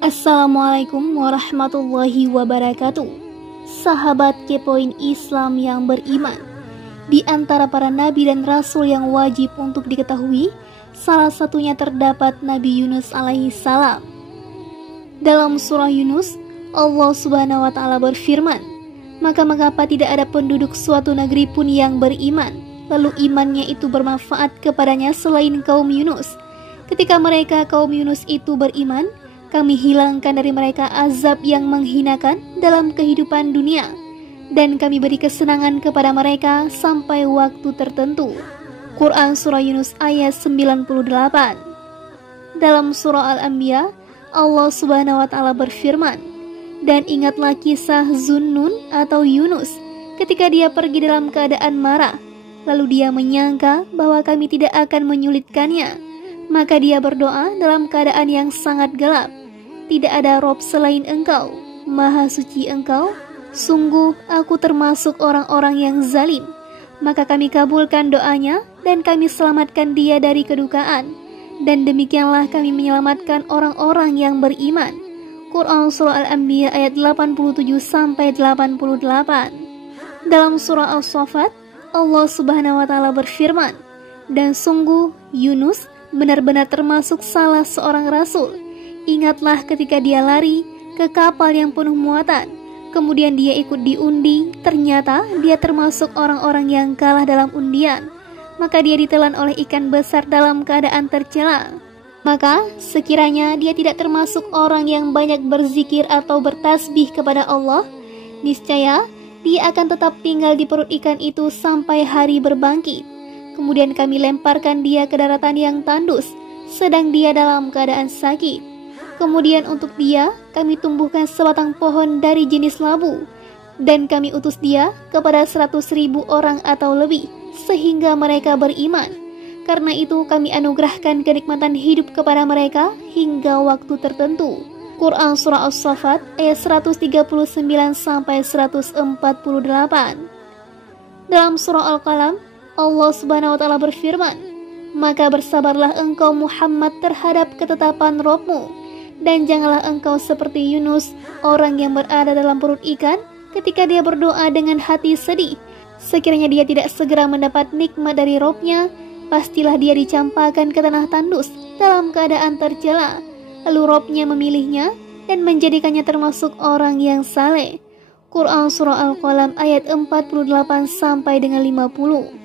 Assalamualaikum warahmatullahi wabarakatuh. Sahabat Kepoin Islam yang beriman, di antara para nabi dan rasul yang wajib untuk diketahui, salah satunya terdapat Nabi Yunus alaihi salam. Dalam surah Yunus, Allah Subhanahu wa taala berfirman, "Maka mengapa tidak ada penduduk suatu negeri pun yang beriman, lalu imannya itu bermanfaat kepadanya selain kaum Yunus? Ketika mereka kaum Yunus itu beriman, kami hilangkan dari mereka azab yang menghinakan dalam kehidupan dunia, dan kami beri kesenangan kepada mereka sampai waktu tertentu." Quran Surah Yunus ayat 98. Dalam surah Al-Anbiya, Allah Subhanahu wa taala berfirman, "Dan ingatlah kisah Zunnun atau Yunus ketika dia pergi dalam keadaan marah, lalu dia menyangka bahwa kami tidak akan menyulitkannya. Maka dia berdoa dalam keadaan yang sangat gelap, 'Tidak ada Rob selain Engkau, Maha Suci Engkau. Sungguh aku termasuk orang-orang yang zalim.' Maka kami kabulkan doanya dan kami selamatkan dia dari kedukaan. Dan demikianlah kami menyelamatkan orang-orang yang beriman." Quran Surah Al-Anbiya ayat 87-88. Dalam surah Al-Saffat, Allah Subhanahu wa taala berfirman, "Dan sungguh Yunus benar-benar termasuk salah seorang rasul. Ingatlah ketika dia lari ke kapal yang penuh muatan, kemudian dia ikut diundi, ternyata dia termasuk orang-orang yang kalah dalam undian. Maka dia ditelan oleh ikan besar dalam keadaan tercela. Maka sekiranya dia tidak termasuk orang yang banyak berzikir atau bertasbih kepada Allah, niscaya dia akan tetap tinggal di perut ikan itu sampai hari berbangkit. Kemudian kami lemparkan dia ke daratan yang tandus, sedang dia dalam keadaan sakit. Kemudian untuk dia kami tumbuhkan sebatang pohon dari jenis labu, dan kami utus dia kepada 100.000 orang atau lebih, sehingga mereka beriman. Karena itu kami anugerahkan kenikmatan hidup kepada mereka hingga waktu tertentu." Quran Surah As-Saffat ayat 139-148. Dalam surah Al-Qalam, Allah Subhanahu wa taala berfirman, "Maka bersabarlah engkau Muhammad terhadap ketetapan Rabb-Mu, dan janganlah engkau seperti Yunus, orang yang berada dalam perut ikan ketika dia berdoa dengan hati sedih. Sekiranya dia tidak segera mendapat nikmat dari Rabb-Nya, pastilah dia dicampakkan ke tanah tandus dalam keadaan tercela. Lalu Rabb-Nya memilihnya dan menjadikannya termasuk orang yang saleh." Quran Surah Al-Qalam ayat 48-50.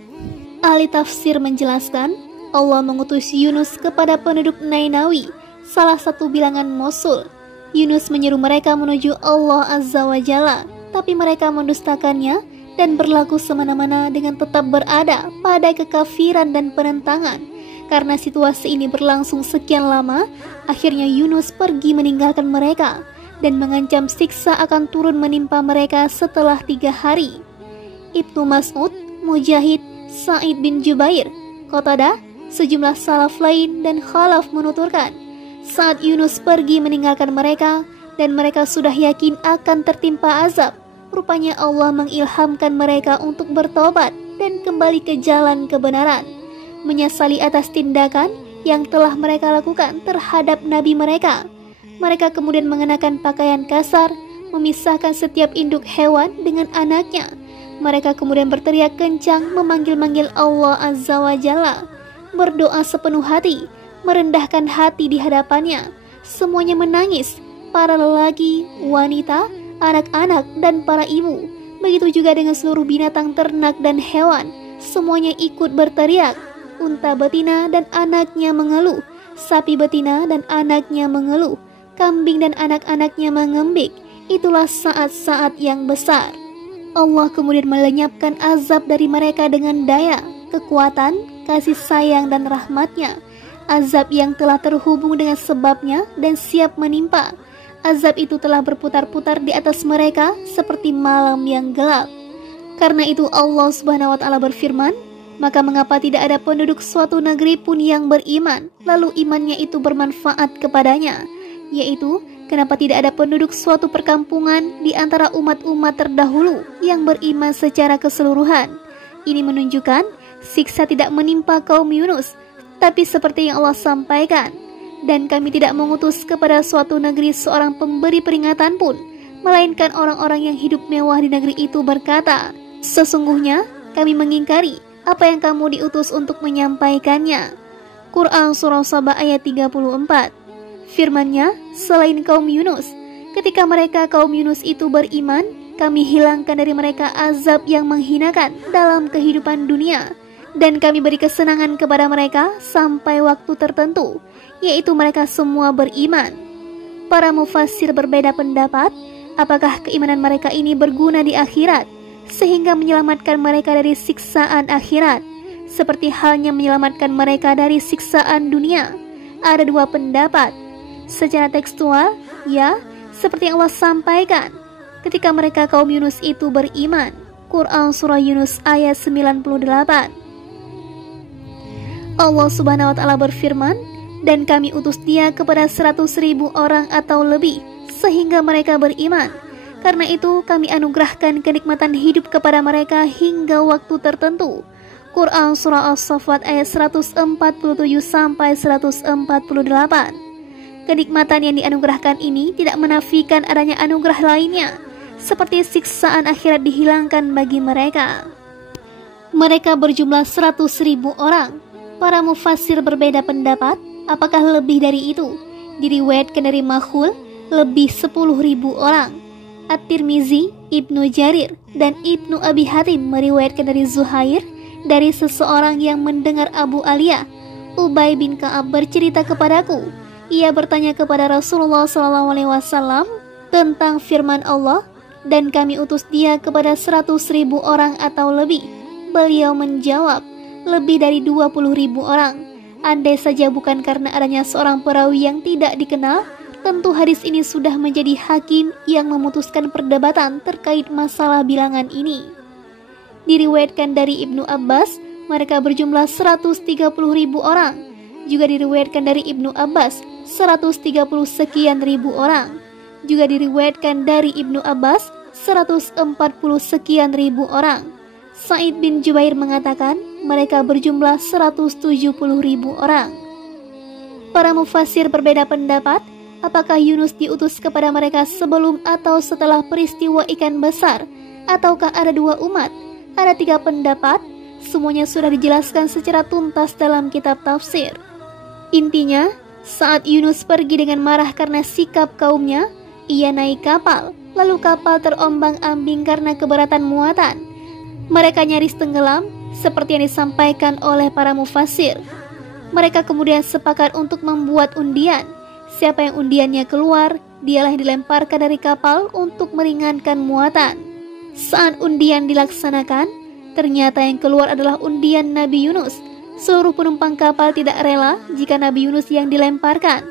Ahli tafsir menjelaskan, Allah mengutus Yunus kepada penduduk Nainawi, salah satu bilangan Mosul. Yunus menyeru mereka menuju Allah Azza wa Jalla, tapi mereka mendustakannya dan berlaku semena-mena dengan tetap berada pada kekafiran dan penentangan. Karena situasi ini berlangsung sekian lama, akhirnya Yunus pergi meninggalkan mereka dan mengancam siksa akan turun menimpa mereka setelah 3 hari. Ibnu Mas'ud, Mujahid, Sa'id bin Jubair, Qatadah, sejumlah salaf lain dan khalaf menuturkan, saat Yunus pergi meninggalkan mereka dan mereka sudah yakin akan tertimpa azab, rupanya Allah mengilhamkan mereka untuk bertobat dan kembali ke jalan kebenaran, menyesali atas tindakan yang telah mereka lakukan terhadap nabi mereka. Mereka kemudian mengenakan pakaian kasar, memisahkan setiap induk hewan dengan anaknya. Mereka kemudian berteriak kencang memanggil-manggil Allah Azza wa Jalla, berdoa sepenuh hati, merendahkan hati di hadapannya. Semuanya menangis, para lelaki, wanita, anak-anak, dan para ibu. Begitu juga dengan seluruh binatang ternak dan hewan. Semuanya ikut berteriak. Unta betina dan anaknya mengeluh, sapi betina dan anaknya mengeluh, kambing dan anak-anaknya mengembik. Itulah saat-saat yang besar. Allah kemudian melenyapkan azab dari mereka dengan daya, kekuatan, kasih sayang dan rahmatnya. Azab yang telah terhubung dengan sebabnya dan siap menimpa. Azab itu telah berputar-putar di atas mereka seperti malam yang gelap. Karena itu Allah Subhanahu wa taala berfirman, "Maka mengapa tidak ada penduduk suatu negeri pun yang beriman, lalu imannya itu bermanfaat kepadanya?" Yaitu, kenapa tidak ada penduduk suatu perkampungan di antara umat-umat terdahulu yang beriman secara keseluruhan. Ini menunjukkan siksa tidak menimpa kaum Yunus, tapi seperti yang Allah sampaikan, Dan kami tidak mengutus kepada suatu negeri seorang pemberi peringatan pun, melainkan orang-orang yang hidup mewah di negeri itu berkata, sesungguhnya kami mengingkari apa yang kamu diutus untuk menyampaikannya. Quran Surah Saba ayat 34. Firman-Nya, selain kaum Yunus, ketika mereka kaum Yunus itu beriman, kami hilangkan dari mereka azab yang menghinakan dalam kehidupan dunia, dan kami beri kesenangan kepada mereka sampai waktu tertentu, yaitu mereka semua beriman. Para mufassir berbeda pendapat, apakah keimanan mereka ini berguna di akhirat, sehingga menyelamatkan mereka dari siksaan akhirat, seperti halnya menyelamatkan mereka dari siksaan dunia. Ada dua pendapat. Secara tekstual, ya, seperti yang Allah sampaikan, ketika mereka kaum Yunus itu beriman. Quran Surah Yunus ayat 98. Allah Subhanahu wa Ta'ala berfirman, dan kami utus dia kepada 100.000 orang atau lebih, sehingga mereka beriman. Karena itu kami anugerahkan kenikmatan hidup kepada mereka hingga waktu tertentu. Quran Surah As-Saffat ayat 147-148. Kenikmatan yang dianugerahkan ini tidak menafikan adanya anugerah lainnya, seperti siksaan akhirat dihilangkan bagi mereka. Mereka berjumlah 100.000 orang. Para mufassir berbeda pendapat, apakah lebih dari itu. Diriwayatkan dari Makhul, lebih 10.000 orang. At-Tirmizi, Ibnu Jarir, dan Ibnu Abi Hatim meriwayatkan dari Zuhair, dari seseorang yang mendengar Abu Aliyah, Ubay bin Ka'ab bercerita kepadaku. Ia bertanya kepada Rasulullah SAW tentang firman Allah, dan kami utus dia kepada 100.000 orang atau lebih. Beliau menjawab, lebih dari 20.000 orang. Andai saja bukan karena adanya seorang perawi yang tidak dikenal, tentu hadis ini sudah menjadi hakim yang memutuskan perdebatan terkait masalah bilangan ini. Diriwayatkan dari Ibnu Abbas, mereka berjumlah 130.000 orang. Juga diriwayatkan dari Ibnu Abbas, 130 sekian ribu orang. Juga diriwayatkan dari Ibnu Abbas, 140 sekian ribu orang. Sa'id bin Jubair mengatakan mereka berjumlah 170.000 orang. Para mufassir berbeda pendapat, apakah Yunus diutus kepada mereka sebelum atau setelah peristiwa ikan besar, ataukah ada dua umat? Ada tiga pendapat, semuanya sudah dijelaskan secara tuntas dalam kitab tafsir. Intinya, saat Yunus pergi dengan marah karena sikap kaumnya, ia naik kapal, lalu kapal terombang-ambing karena keberatan muatan. Mereka nyaris tenggelam, seperti yang disampaikan oleh para mufassir. Mereka kemudian sepakat untuk membuat undian. Siapa yang undiannya keluar, dialah yang dilemparkan dari kapal untuk meringankan muatan. Saat undian dilaksanakan, ternyata yang keluar adalah undian Nabi Yunus. Seluruh penumpang kapal tidak rela jika Nabi Yunus yang dilemparkan.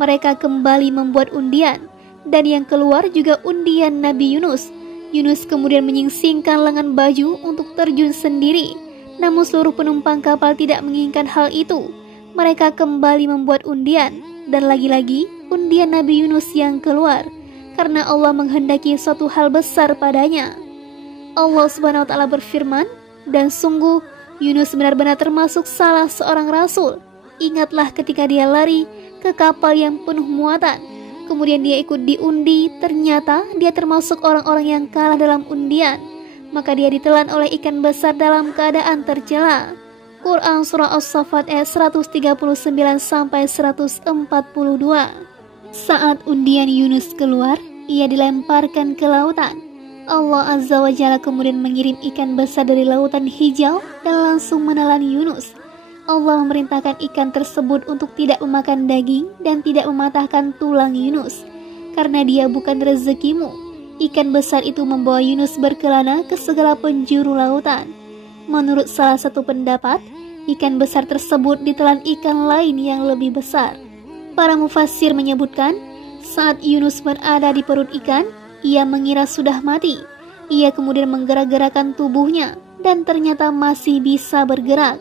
Mereka kembali membuat undian, dan yang keluar juga undian Nabi Yunus. Yunus kemudian menyingsingkan lengan baju untuk terjun sendiri. Namun seluruh penumpang kapal tidak menginginkan hal itu. Mereka kembali membuat undian, dan lagi-lagi undian Nabi Yunus yang keluar, karena Allah menghendaki suatu hal besar padanya. Allah Subhanahu wa Ta'ala berfirman, dan sungguh Yunus benar-benar termasuk salah seorang rasul. Ingatlah ketika dia lari ke kapal yang penuh muatan, kemudian dia ikut diundi, ternyata dia termasuk orang-orang yang kalah dalam undian. Maka dia ditelan oleh ikan besar dalam keadaan tercela. Quran Surah As-Saffat ayat 139-142. Saat undian Yunus keluar, ia dilemparkan ke lautan. Allah Azza wa Jalla kemudian mengirim ikan besar dari lautan hijau dan langsung menelan Yunus. Allah memerintahkan ikan tersebut untuk tidak memakan daging dan tidak mematahkan tulang Yunus, karena dia bukan rezekimu. Ikan besar itu membawa Yunus berkelana ke segala penjuru lautan. Menurut salah satu pendapat, ikan besar tersebut ditelan ikan lain yang lebih besar. Para mufassir menyebutkan, saat Yunus berada di perut ikan, ia mengira sudah mati. Ia kemudian menggerak-gerakkan tubuhnya dan ternyata masih bisa bergerak.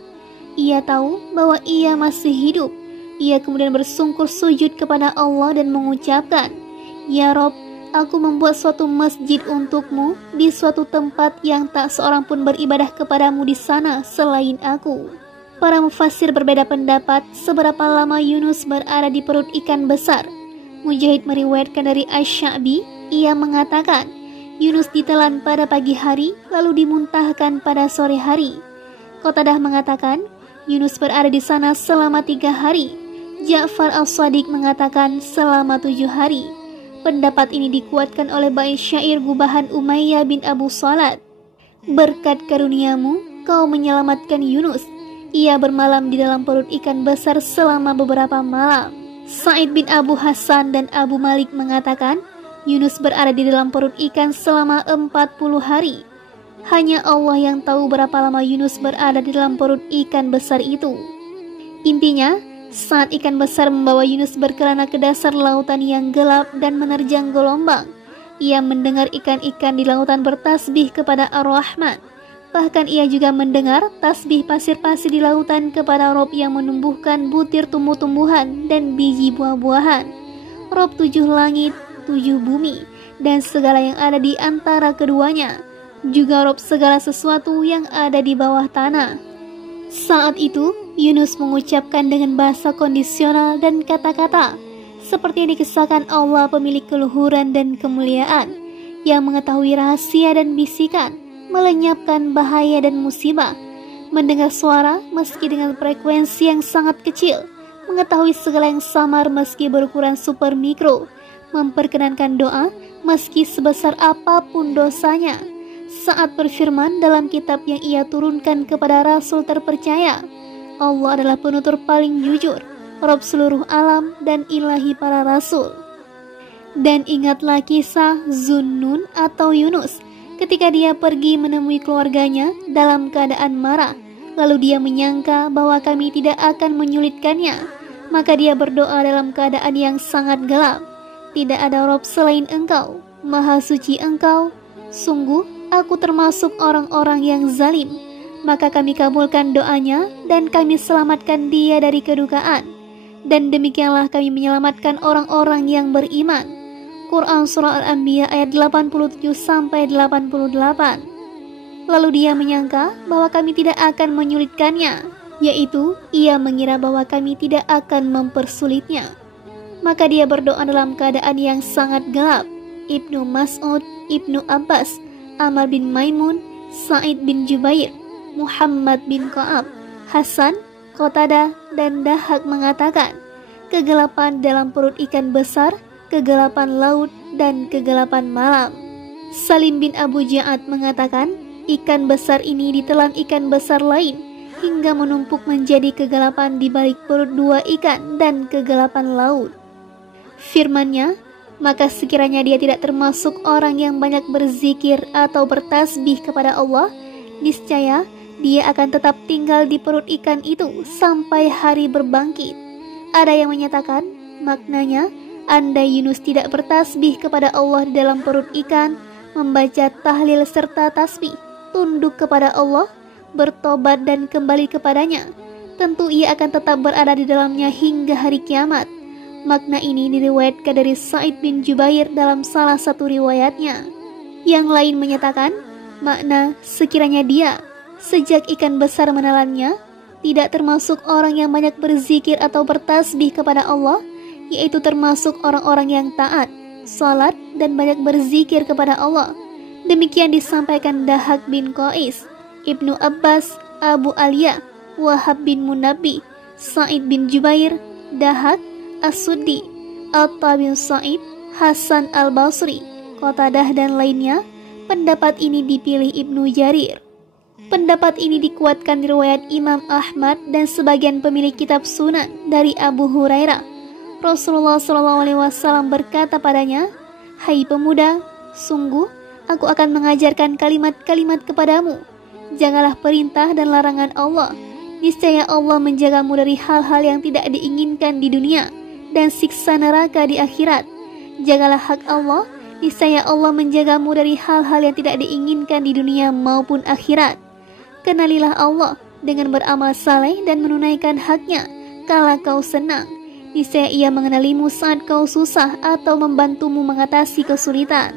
Ia tahu bahwa ia masih hidup. Ia kemudian bersungkur sujud kepada Allah dan mengucapkan, "Ya Rob, aku membuat suatu masjid untukmu di suatu tempat yang tak seorang pun beribadah kepadamu di sana selain aku." Para mufassir berbeda pendapat seberapa lama Yunus berada di perut ikan besar. Mujahid meriwayatkan dari Asy-Sya'bi, ia mengatakan, Yunus ditelan pada pagi hari lalu dimuntahkan pada sore hari. Qatadah mengatakan, Yunus berada di sana selama 3 hari. Ja'far As-Shadiq mengatakan selama 7 hari. Pendapat ini dikuatkan oleh bait syair gubahan Umayyah bin Abu Salat. Berkat karuniamu, kau menyelamatkan Yunus. Ia bermalam di dalam perut ikan besar selama beberapa malam. Sa'id bin Abu Hasan dan Abu Malik mengatakan, Yunus berada di dalam perut ikan selama 40 hari. Hanya Allah yang tahu berapa lama Yunus berada di dalam perut ikan besar itu. Intinya, saat ikan besar membawa Yunus berkelana ke dasar lautan yang gelap dan menerjang gelombang, ia mendengar ikan-ikan di lautan bertasbih kepada Ar-Rahman. Bahkan ia juga mendengar tasbih pasir-pasir di lautan kepada Rob yang menumbuhkan butir tumbuh-tumbuhan dan biji buah-buahan. Rob 7 langit, 7 bumi, dan segala yang ada di antara keduanya. Juga Rob segala sesuatu yang ada di bawah tanah. Saat itu, Yunus mengucapkan dengan bahasa kondisional dan kata-kata, seperti yang dikisahkan Allah pemilik keluhuran dan kemuliaan, yang mengetahui rahasia dan bisikan, melenyapkan bahaya dan musibah, mendengar suara meski dengan frekuensi yang sangat kecil, mengetahui segala yang samar meski berukuran super mikro, memperkenankan doa meski sebesar apapun dosanya. Saat berfirman dalam kitab yang ia turunkan kepada Rasul terpercaya, Allah adalah penutur paling jujur, Rabb seluruh alam dan ilahi para Rasul. Dan ingatlah kisah Zunnun atau Yunus, ketika dia pergi menemui keluarganya dalam keadaan marah, lalu dia menyangka bahwa kami tidak akan menyulitkannya, maka dia berdoa dalam keadaan yang sangat gelap. Tidak ada Rabb selain Engkau, Maha Suci Engkau. Sungguh, aku termasuk orang-orang yang zalim. Maka kami kabulkan doanya dan kami selamatkan dia dari kedukaan. Dan demikianlah kami menyelamatkan orang-orang yang beriman. Quran Surah Al-Anbiya ayat 87-88. Lalu dia menyangka bahwa kami tidak akan menyulitkannya, yaitu ia mengira bahwa kami tidak akan mempersulitnya. Maka dia berdoa dalam keadaan yang sangat gelap. Ibnu Mas'ud, Ibnu Abbas, Amr bin Maimun, Sa'id bin Jubair, Muhammad bin Ka'ab, Hasan, Qatadah, dan Dahak mengatakan, kegelapan dalam perut ikan besar, kegelapan laut, dan kegelapan malam. Salim bin Abu Ja'ad mengatakan, ikan besar ini ditelan ikan besar lain, hingga menumpuk menjadi kegelapan di balik perut 2 ikan dan kegelapan laut. Firman-Nya, maka sekiranya dia tidak termasuk orang yang banyak berzikir atau bertasbih kepada Allah, niscaya dia akan tetap tinggal di perut ikan itu sampai hari berbangkit. Ada yang menyatakan, maknanya, andai Yunus tidak bertasbih kepada Allah di dalam perut ikan, membaca tahlil serta tasbih, tunduk kepada Allah, bertobat dan kembali kepadanya, tentu ia akan tetap berada di dalamnya hingga hari kiamat. Makna ini diriwayatkan dari Sa'id bin Jubair dalam salah satu riwayatnya. Yang lain menyatakan, makna sekiranya dia, sejak ikan besar menelannya, tidak termasuk orang yang banyak berzikir atau bertasbih kepada Allah, yaitu termasuk orang-orang yang taat, salat, dan banyak berzikir kepada Allah. Demikian disampaikan Dahak bin Qais, Ibnu Abbas, Abu Aliyah, Wahab bin Munabbi, Sa'id bin Jubair, Dahak, As-Suddi, Atta bin Sa'ib, Hasan al-Basri, Qatadah, dan lainnya. Pendapat ini dipilih Ibnu Jarir. Pendapat ini dikuatkan di riwayat Imam Ahmad dan sebagian pemilik kitab Sunan dari Abu Hurairah. Rasulullah SAW berkata padanya, "Hai pemuda, sungguh aku akan mengajarkan kalimat-kalimat kepadamu. Janganlah perintah dan larangan Allah. Niscaya Allah menjagamu dari hal-hal yang tidak diinginkan di dunia dan siksa neraka di akhirat. Jagalah hak Allah, niscaya Allah menjagamu dari hal-hal yang tidak diinginkan di dunia maupun akhirat. Kenalilah Allah dengan beramal saleh dan menunaikan haknya kala kau senang. Niscaya ia mengenalimu saat kau susah atau membantumu mengatasi kesulitan."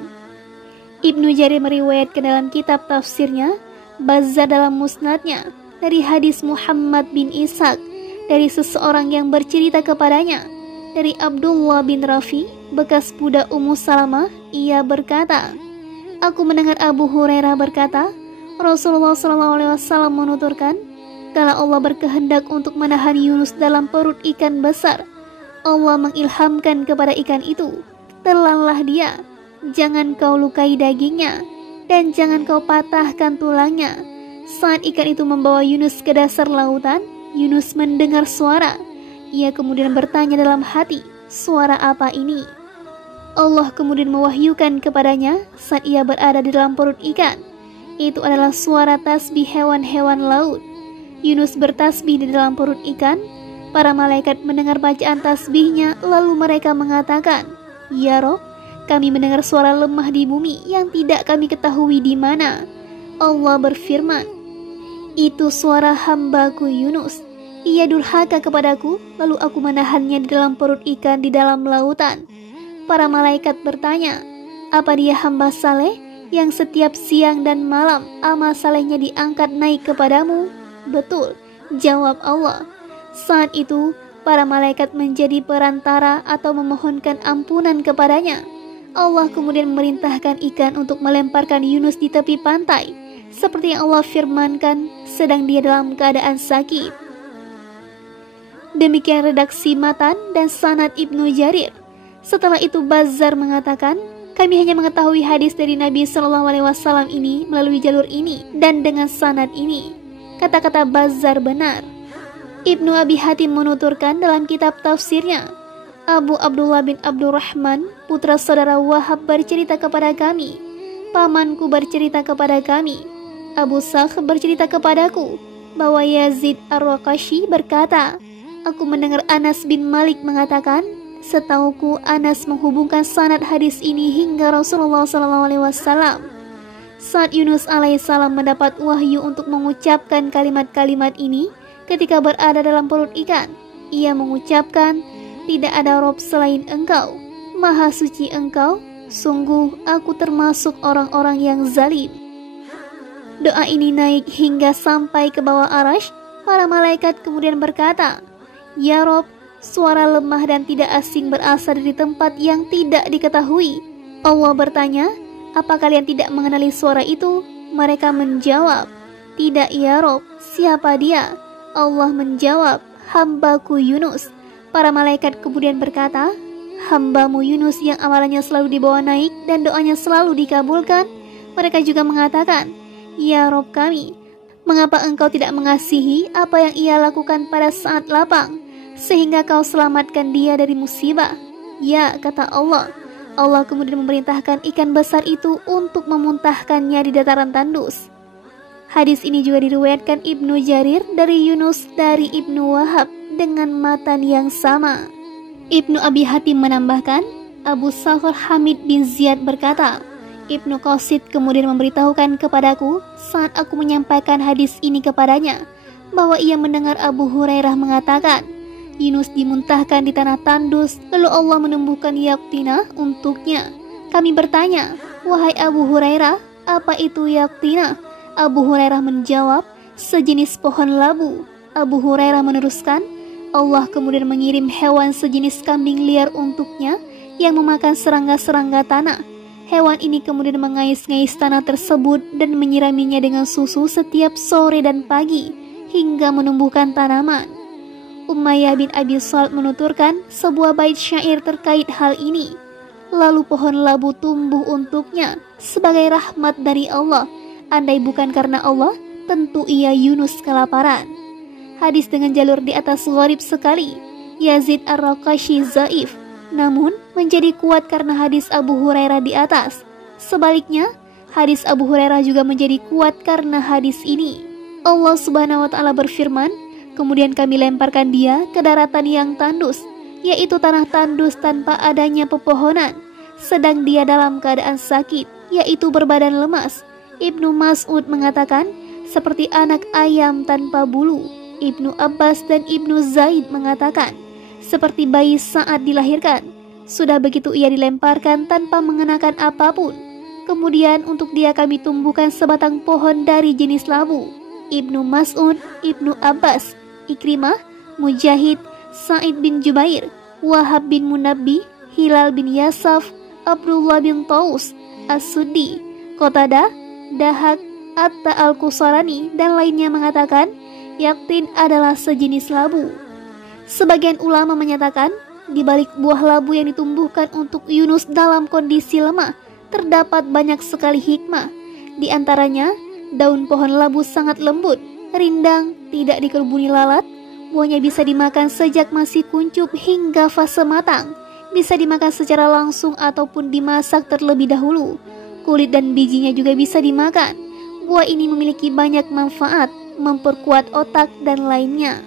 Ibnu Jarir meriwayatkan dalam kitab tafsirnya, Bazzar dalam musnadnya, dari hadis Muhammad bin Ishaq, dari seseorang yang bercerita kepadanya, dari Abdullah bin Rafi, bekas budak Ummu Salamah, ia berkata, aku mendengar Abu Hurairah berkata, Rasulullah SAW menuturkan, kala Allah berkehendak untuk menahan Yunus dalam perut ikan besar, Allah mengilhamkan kepada ikan itu, telanlah dia, jangan kau lukai dagingnya, dan jangan kau patahkan tulangnya. Saat ikan itu membawa Yunus ke dasar lautan, Yunus mendengar suara. Ia kemudian bertanya dalam hati, suara apa ini? Allah kemudian mewahyukan kepadanya saat ia berada di dalam perut ikan. Itu adalah suara tasbih hewan-hewan laut. Yunus bertasbih di dalam perut ikan. Para malaikat mendengar bacaan tasbihnya, lalu mereka mengatakan, ya Rob, kami mendengar suara lemah di bumi yang tidak kami ketahui di mana. Allah berfirman, itu suara hambaku Yunus. Ia durhaka kepadaku, lalu aku menahannya di dalam perut ikan di dalam lautan. Para malaikat bertanya, apa dia hamba saleh yang setiap siang dan malam amal salehnya diangkat naik kepadamu? Betul, jawab Allah. Saat itu, para malaikat menjadi perantara atau memohonkan ampunan kepadanya. Allah kemudian memerintahkan ikan untuk melemparkan Yunus di tepi pantai, seperti yang Allah firmankan sedang dia dalam keadaan sakit. Demikian redaksi matan dan sanad Ibnu Jarir. Setelah itu Bazzar mengatakan, kami hanya mengetahui hadis dari Nabi SAW ini melalui jalur ini dan dengan sanad ini. Kata-kata Bazzar benar. Ibnu Abi Hatim menuturkan dalam kitab tafsirnya, Abu Abdullah bin Abdurrahman, putra saudara Wahab bercerita kepada kami, pamanku bercerita kepada kami, Abu Sakh bercerita kepadaku, bahwa Yazid Ar-Raqashi berkata, aku mendengar Anas bin Malik mengatakan, setauku Anas menghubungkan sanad hadis ini hingga Rasulullah SAW. Saat Yunus alaihissalam mendapat wahyu untuk mengucapkan kalimat-kalimat ini, ketika berada dalam perut ikan, ia mengucapkan, tidak ada Rob selain engkau, maha suci engkau, sungguh aku termasuk orang-orang yang zalim. Doa ini naik hingga sampai ke bawah arasy. Para malaikat kemudian berkata, ya Rob, suara lemah dan tidak asing berasal dari tempat yang tidak diketahui. Allah bertanya, apa kalian tidak mengenali suara itu? Mereka menjawab, tidak ya Rob, siapa dia? Allah menjawab, hambaku Yunus. Para malaikat kemudian berkata, hambamu Yunus yang amalannya selalu dibawa naik dan doanya selalu dikabulkan. Mereka juga mengatakan, ya Rob kami, mengapa engkau tidak mengasihi apa yang ia lakukan pada saat lapang, sehingga kau selamatkan dia dari musibah? Ya, kata Allah. Allah kemudian memerintahkan ikan besar itu untuk memuntahkannya di dataran tandus. Hadis ini juga diriwayatkan Ibnu Jarir dari Yunus dari Ibnu Wahab dengan matan yang sama. Ibnu Abi Hatim menambahkan, Abu Sakhar Hamid bin Ziyad berkata, Ibnu Qasid kemudian memberitahukan kepadaku saat aku menyampaikan hadis ini kepadanya, bahwa ia mendengar Abu Hurairah mengatakan, Yunus dimuntahkan di tanah tandus, lalu Allah menumbuhkan yaktinah untuknya. Kami bertanya, wahai Abu Hurairah, apa itu yaktinah? Abu Hurairah menjawab, sejenis pohon labu. Abu Hurairah meneruskan, Allah kemudian mengirim hewan sejenis kambing liar untuknya yang memakan serangga-serangga tanah. Hewan ini kemudian mengais-ngais tanah tersebut dan menyiraminya dengan susu setiap sore dan pagi hingga menumbuhkan tanaman. Umayyah bin Abi Salt menuturkan sebuah bait syair terkait hal ini. Lalu pohon labu tumbuh untuknya sebagai rahmat dari Allah. Andai bukan karena Allah, tentu ia Yunus kelaparan. Hadis dengan jalur di atas gharib sekali. Yazid Ar-Raqashi zaif, namun menjadi kuat karena hadis Abu Hurairah di atas. Sebaliknya, hadis Abu Hurairah juga menjadi kuat karena hadis ini. Allah Subhanahu wa taala berfirman, kemudian kami lemparkan dia ke daratan yang tandus, yaitu tanah tandus tanpa adanya pepohonan, sedang dia dalam keadaan sakit, yaitu berbadan lemas. Ibnu Mas'ud mengatakan, seperti anak ayam tanpa bulu. Ibnu Abbas dan Ibnu Zaid mengatakan, seperti bayi saat dilahirkan. Sudah begitu ia dilemparkan tanpa mengenakan apapun. Kemudian untuk dia kami tumbuhkan sebatang pohon dari jenis labu. Ibnu Mas'ud, Ibnu Abbas, Ikrimah, Mujahid, Sa'id bin Jubair, Wahab bin Munabbi, Hilal bin Yasaf, Abdullah bin Taus, As-Suddi, Qatadah, Dahak, Atta al-Qusarani, dan lainnya mengatakan yaktin adalah sejenis labu. Sebagian ulama menyatakan di balik buah labu yang ditumbuhkan untuk Yunus dalam kondisi lemah terdapat banyak sekali hikmah. Di antaranya, daun pohon labu sangat lembut, rindang, tidak dikerubuni lalat. Buahnya bisa dimakan sejak masih kuncup hingga fase matang. Bisa dimakan secara langsung ataupun dimasak terlebih dahulu. Kulit dan bijinya juga bisa dimakan. Buah ini memiliki banyak manfaat, memperkuat otak dan lainnya.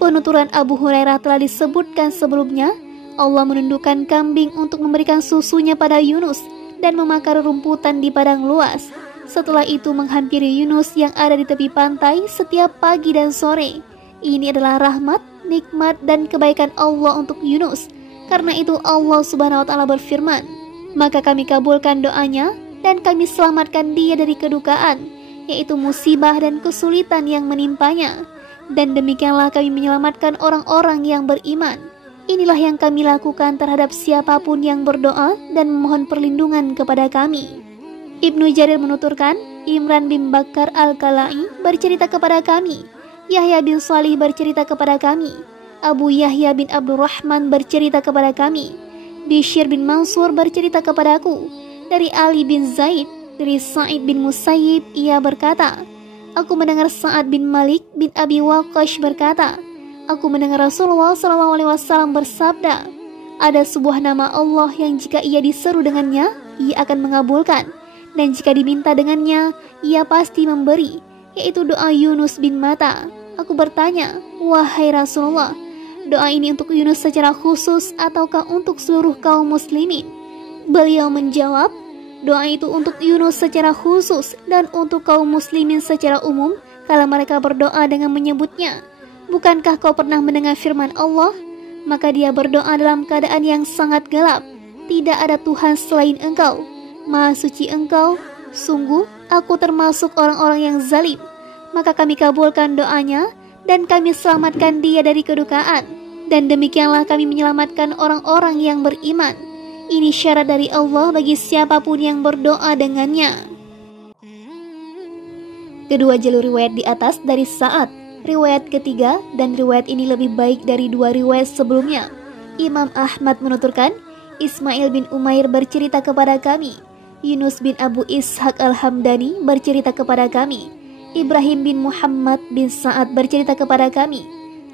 Penuturan Abu Hurairah telah disebutkan sebelumnya. Allah menundukkan kambing untuk memberikan susunya pada Yunus dan memakan rumputan di padang luas. Setelah itu menghampiri Yunus yang ada di tepi pantai setiap pagi dan sore. Ini adalah rahmat, nikmat, dan kebaikan Allah untuk Yunus. Karena itu Allah Subhanahu wa Ta'ala berfirman, maka kami kabulkan doanya dan kami selamatkan dia dari kedukaan, yaitu musibah dan kesulitan yang menimpanya. Dan demikianlah kami menyelamatkan orang-orang yang beriman. Inilah yang kami lakukan terhadap siapapun yang berdoa dan memohon perlindungan kepada kami. Ibnu Jarir menuturkan, Imran bin Bakar al-Kalai bercerita kepada kami, Yahya bin Salih bercerita kepada kami, Abu Yahya bin Abdurrahman bercerita kepada kami, Bishr bin Mansur bercerita kepadaku, dari Ali bin Zaid, dari Sa'id bin Musayyib, ia berkata, aku mendengar Sa'ad bin Malik bin Abi Waqqash berkata, aku mendengar Rasulullah SAW bersabda, ada sebuah nama Allah yang jika ia diseru dengannya, ia akan mengabulkan, dan jika diminta dengannya, ia pasti memberi, yaitu doa Yunus bin Matta. Aku bertanya, wahai Rasulullah, doa ini untuk Yunus secara khusus ataukah untuk seluruh kaum muslimin? Beliau menjawab, doa itu untuk Yunus secara khusus dan untuk kaum muslimin secara umum kalau mereka berdoa dengan menyebutnya. Bukankah kau pernah mendengar firman Allah? Maka dia berdoa dalam keadaan yang sangat gelap. Tidak ada Tuhan selain Engkau. Maha suci Engkau. Sungguh aku termasuk orang-orang yang zalim. Maka kami kabulkan doanya dan kami selamatkan dia dari kedukaan. Dan demikianlah kami menyelamatkan orang-orang yang beriman. Ini syarat dari Allah bagi siapapun yang berdoa dengannya. Kedua jalur riwayat di atas dari Sa'ad, riwayat ketiga, dan riwayat ini lebih baik dari dua riwayat sebelumnya. Imam Ahmad menuturkan, Ismail bin Umair bercerita kepada kami, Yunus bin Abu Ishaq al-Hamdani bercerita kepada kami, Ibrahim bin Muhammad bin Sa'ad bercerita kepada kami,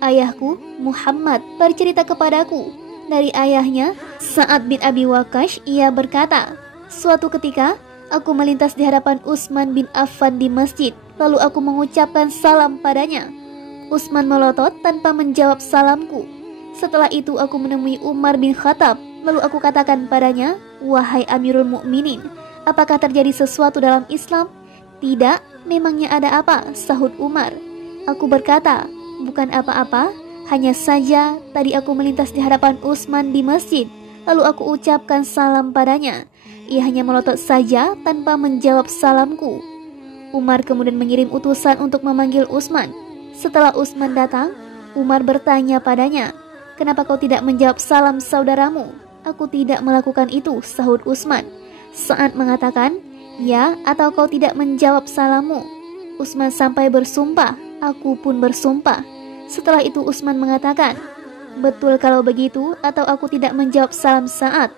ayahku Muhammad bercerita kepadaku, dari ayahnya Sa'ad bin Abi Waqqash, ia berkata, suatu ketika aku melintas di hadapan Utsman bin Affan di masjid, lalu aku mengucapkan salam padanya. Utsman melotot tanpa menjawab salamku. Setelah itu aku menemui Umar bin Khattab, lalu aku katakan padanya, wahai Amirul Mukminin, apakah terjadi sesuatu dalam Islam? Tidak, memangnya ada apa? Sahut Umar. Aku berkata, bukan apa-apa, hanya saja tadi aku melintas di hadapan Utsman di masjid, lalu aku ucapkan salam padanya. Ia hanya melotot saja tanpa menjawab salamku. Umar kemudian mengirim utusan untuk memanggil Utsman. Setelah Utsman datang, Umar bertanya padanya, kenapa kau tidak menjawab salam saudaramu? Aku tidak melakukan itu, sahut Utsman. Sa'ad mengatakan, ya, atau kau tidak menjawab salammu? Utsman sampai bersumpah, aku pun bersumpah. Setelah itu Utsman mengatakan, betul kalau begitu, atau aku tidak menjawab salam Sa'ad.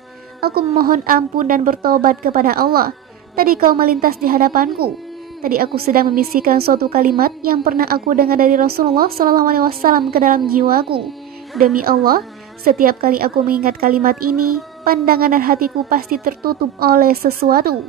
Aku memohon ampun dan bertobat kepada Allah. Tadi kau melintas di hadapanku. Tadi aku sedang membisikkan suatu kalimat yang pernah aku dengar dari Rasulullah SAW ke dalam jiwaku. Demi Allah, setiap kali aku mengingat kalimat ini, pandangan dan hatiku pasti tertutup oleh sesuatu.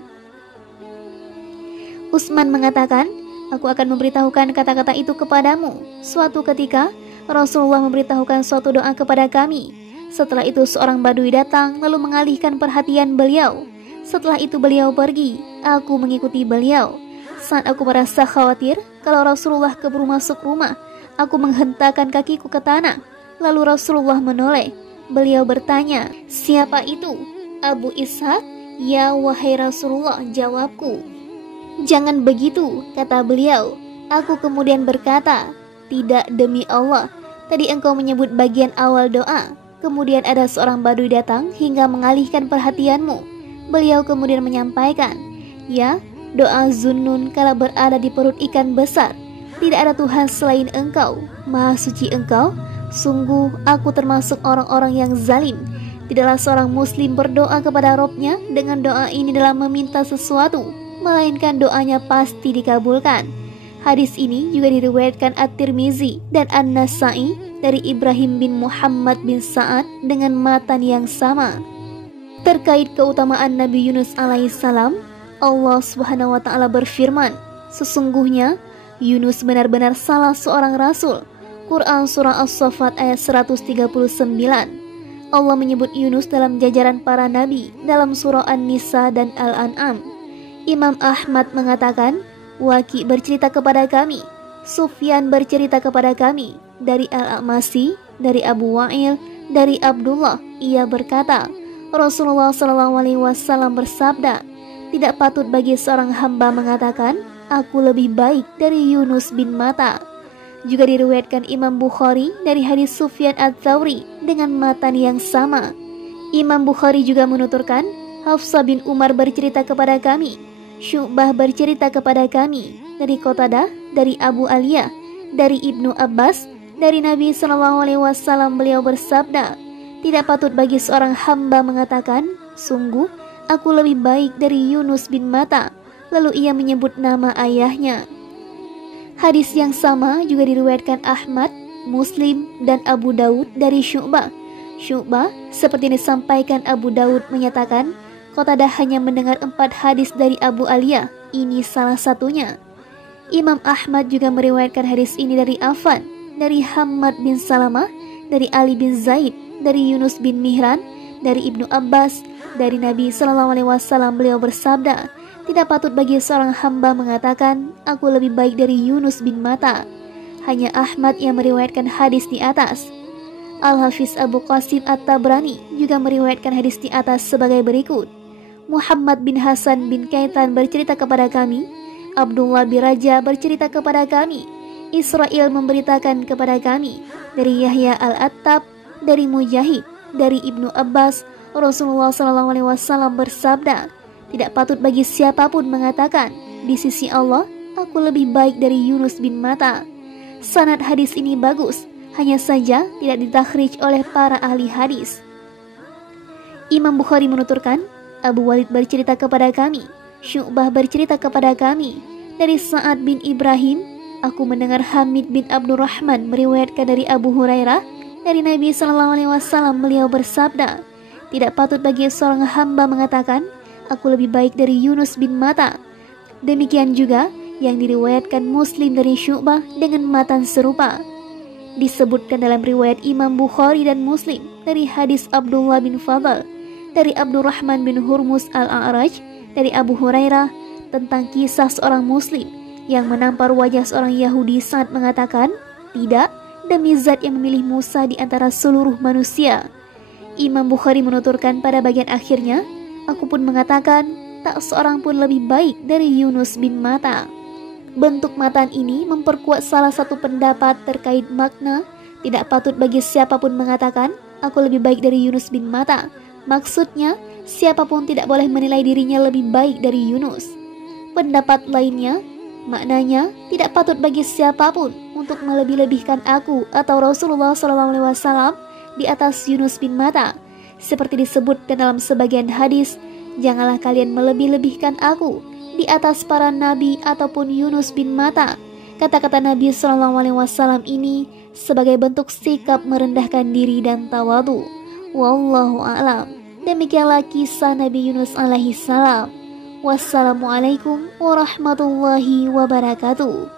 Utsman mengatakan, aku akan memberitahukan kata-kata itu kepadamu. Suatu ketika, Rasulullah memberitahukan suatu doa kepada kami. Setelah itu seorang badui datang lalu mengalihkan perhatian beliau. Setelah itu beliau pergi, aku mengikuti beliau. Saat aku merasa khawatir kalau Rasulullah keburu masuk rumah, aku menghentakkan kakiku ke tanah. Lalu Rasulullah menoleh. Beliau bertanya, siapa itu? Abu Ishaq? Ya wahai Rasulullah, jawabku. Jangan begitu, kata beliau. Aku kemudian berkata, tidak demi Allah, tadi engkau menyebut bagian awal doa. Kemudian ada seorang badui datang hingga mengalihkan perhatianmu. Beliau kemudian menyampaikan, ya, doa Zunnun kala berada di perut ikan besar. Tidak ada Tuhan selain engkau, maha suci engkau. Sungguh aku termasuk orang-orang yang zalim. Tidaklah seorang muslim berdoa kepada Robnya dengan doa ini dalam meminta sesuatu, melainkan doanya pasti dikabulkan. Hadis ini juga diriwayatkan At-Tirmizi dan An-Nasa'i dari Ibrahim bin Muhammad bin Sa'ad dengan matan yang sama. Terkait keutamaan Nabi Yunus alaihissalam, Allah Subhanahu wa taala berfirman, sesungguhnya Yunus benar-benar salah seorang rasul. Quran surah As-Saffat ayat 139. Allah menyebut Yunus dalam jajaran para nabi dalam surah An-Nisa dan Al-An'am. Imam Ahmad mengatakan, Waki bercerita kepada kami, Sufyan bercerita kepada kami, dari Al-A'masi, dari Abu Wa'il, dari Abdullah, ia berkata, Rasulullah SAW bersabda, tidak patut bagi seorang hamba mengatakan, aku lebih baik dari Yunus bin Matta. Juga diriwayatkan Imam Bukhari dari hadis Sufyan Ats-Tsauri dengan matan yang sama. Imam Bukhari juga menuturkan, Hafsah bin Umar bercerita kepada kami, Syu'bah bercerita kepada kami, dari Qatadah, dari Abu Aliyah, dari Ibnu Abbas, dari Nabi SAW beliau bersabda, tidak patut bagi seorang hamba mengatakan, sungguh aku lebih baik dari Yunus bin Matta. Lalu ia menyebut nama ayahnya. Hadis yang sama juga diriwayatkan Ahmad, Muslim, dan Abu Daud dari Syu'bah. Syu'bah, seperti disampaikan Abu Daud, menyatakan, Qatadah hanya mendengar 4 hadis dari Abu Aliyah, ini salah satunya. Imam Ahmad juga meriwayatkan hadis ini dari Affan, dari Hammad bin Salamah, dari Ali bin Zaid, dari Yunus bin Mihran, dari Ibnu Abbas, dari Nabi SAW beliau bersabda, tidak patut bagi seorang hamba mengatakan, aku lebih baik dari Yunus bin Matta. Hanya Ahmad yang meriwayatkan hadis di atas. Al-Hafiz Abu Qasim At-Tabrani juga meriwayatkan hadis di atas sebagai berikut. Muhammad bin Hasan bin Kaitan bercerita kepada kami, Abdullah bin Raja bercerita kepada kami, Israel memberitakan kepada kami, dari Yahya Al-Attab, dari Mujahid, dari Ibnu Abbas, Rasulullah SAW bersabda, tidak patut bagi siapapun mengatakan, di sisi Allah, aku lebih baik dari Yunus bin Matta. Sanad hadis ini bagus, hanya saja tidak ditakhrij oleh para ahli hadis. Imam Bukhari menuturkan, Abu Walid bercerita kepada kami, Syu'bah bercerita kepada kami, dari Sa'ad bin Ibrahim, aku mendengar Hamid bin Abdurrahman meriwayatkan dari Abu Hurairah, dari Nabi SAW beliau bersabda, tidak patut bagi seorang hamba mengatakan, aku lebih baik dari Yunus bin Matta. Demikian juga yang diriwayatkan Muslim dari Syu'bah dengan matan serupa. Disebutkan dalam riwayat Imam Bukhari dan Muslim dari hadis Abdullah bin Fadl, dari Abdurrahman bin Hurmus Al-A'raj, dari Abu Hurairah, tentang kisah seorang Muslim yang menampar wajah seorang Yahudi saat mengatakan, tidak, demi zat yang memilih Musa di antara seluruh manusia. Imam Bukhari menuturkan pada bagian akhirnya, aku pun mengatakan, tak seorang pun lebih baik dari Yunus bin Matta. Bentuk matan ini memperkuat salah satu pendapat terkait makna, tidak patut bagi siapapun mengatakan, aku lebih baik dari Yunus bin Matta. Maksudnya, siapapun tidak boleh menilai dirinya lebih baik dari Yunus. Pendapat lainnya, maknanya tidak patut bagi siapapun untuk melebih-lebihkan aku atau Rasulullah SAW di atas Yunus bin Matta. Seperti disebutkan dalam sebagian hadis, janganlah kalian melebih-lebihkan aku di atas para nabi ataupun Yunus bin Matta. Kata-kata Nabi SAW ini sebagai bentuk sikap merendahkan diri dan tawadu. Wallahu a'lam. Demikianlah kisah Nabi Yunus alaihissalam. Wassalamualaikum warahmatullahi wabarakatuh.